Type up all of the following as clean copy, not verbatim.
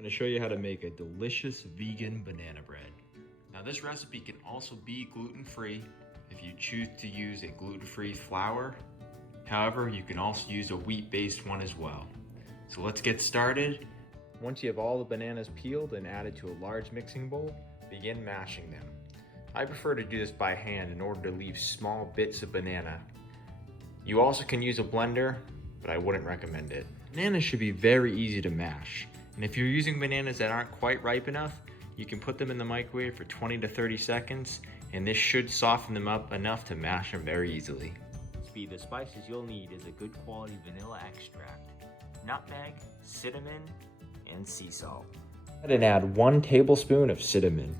I'm going to show you how to make a delicious vegan banana bread. Now this recipe can also be gluten-free if you choose to use a gluten-free flour. However, you can also use a wheat-based one as well. So let's get started. Once you have all the bananas peeled and added to a large mixing bowl, begin mashing them. I prefer to do this by hand in order to leave small bits of banana. You also can use a blender, but I wouldn't recommend it. Bananas should be very easy to mash. And if you're using bananas that aren't quite ripe enough, you can put them in the microwave for 20 to 30 seconds, and this should soften them up enough to mash them very easily. The spices you'll need is a good quality vanilla extract, nutmeg, cinnamon, and sea salt. And add 1 tablespoon of cinnamon.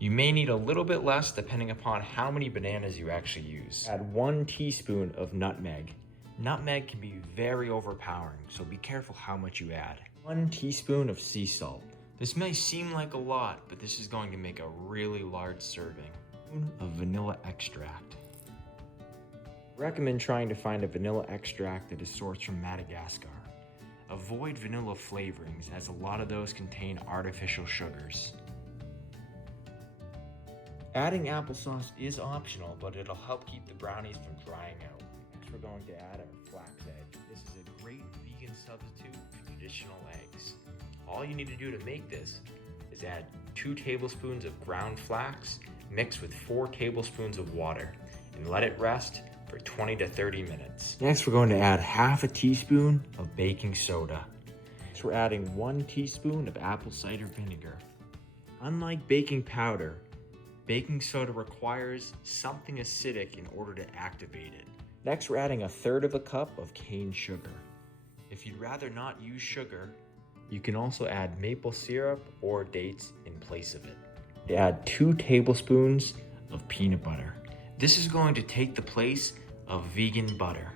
You may need a little bit less depending upon how many bananas you actually use. Add 1 teaspoon of nutmeg. Nutmeg can be very overpowering, so be careful how much you add. 1 teaspoon of sea salt. This may seem like a lot, but this is going to make a really large serving. Of vanilla extract. Recommend trying to find a vanilla extract that is sourced from Madagascar. Avoid vanilla flavorings, as a lot of those contain artificial sugars. Adding applesauce is optional, but it'll help keep the brownies from drying out. Next, we're going to add our flax egg. This is a great vegan substitute for traditional eggs. All you need to do to make this is add 2 tablespoons of ground flax mixed with 4 tablespoons of water and let it rest for 20 to 30 minutes. Next, we're going to add half a teaspoon of baking soda. Next, we're adding 1 teaspoon of apple cider vinegar. Unlike baking powder, baking soda requires something acidic in order to activate it. Next, we're adding 1/3 cup of cane sugar. If you'd rather not use sugar, you can also add maple syrup or dates in place of it. Add 2 tablespoons of peanut butter. This is going to take the place of vegan butter.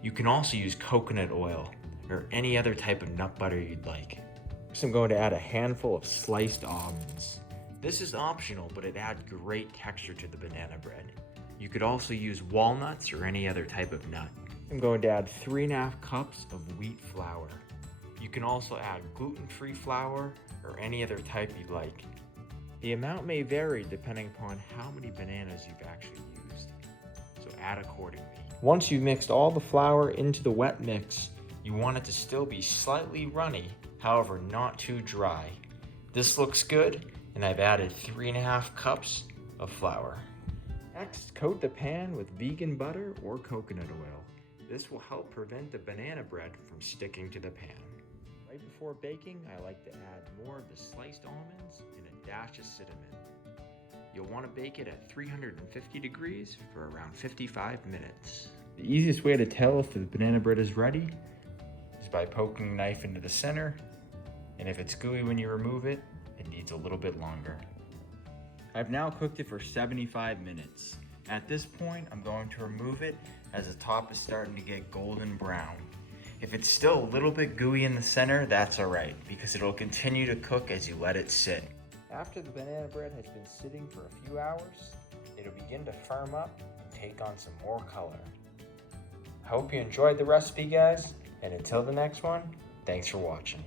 You can also use coconut oil or any other type of nut butter you'd like. Next, I'm going to add a handful of sliced almonds. This is optional, but it adds great texture to the banana bread. You could also use walnuts or any other type of nut. I'm going to add 3½ cups of wheat flour. You can also add gluten-free flour or any other type you'd like. The amount may vary depending upon how many bananas you've actually used, so add accordingly. Once you've mixed all the flour into the wet mix, you want it to still be slightly runny, however not too dry. This looks good, and I've added 3½ cups of flour. Next, coat the pan with vegan butter or coconut oil. This will help prevent the banana bread from sticking to the pan. Right before baking, I like to add more of the sliced almonds and a dash of cinnamon. You'll want to bake it at 350 degrees for around 55 minutes. The easiest way to tell if the banana bread is ready is by poking a knife into the center, and if it's gooey when you remove it, it needs a little bit longer. I've now cooked it for 75 minutes. At this point, I'm going to remove it as the top is starting to get golden brown. If it's still a little bit gooey in the center, that's alright, because it'll continue to cook as you let it sit. After the banana bread has been sitting for a few hours, it'll begin to firm up and take on some more color. I hope you enjoyed the recipe, guys, and until the next one, thanks for watching.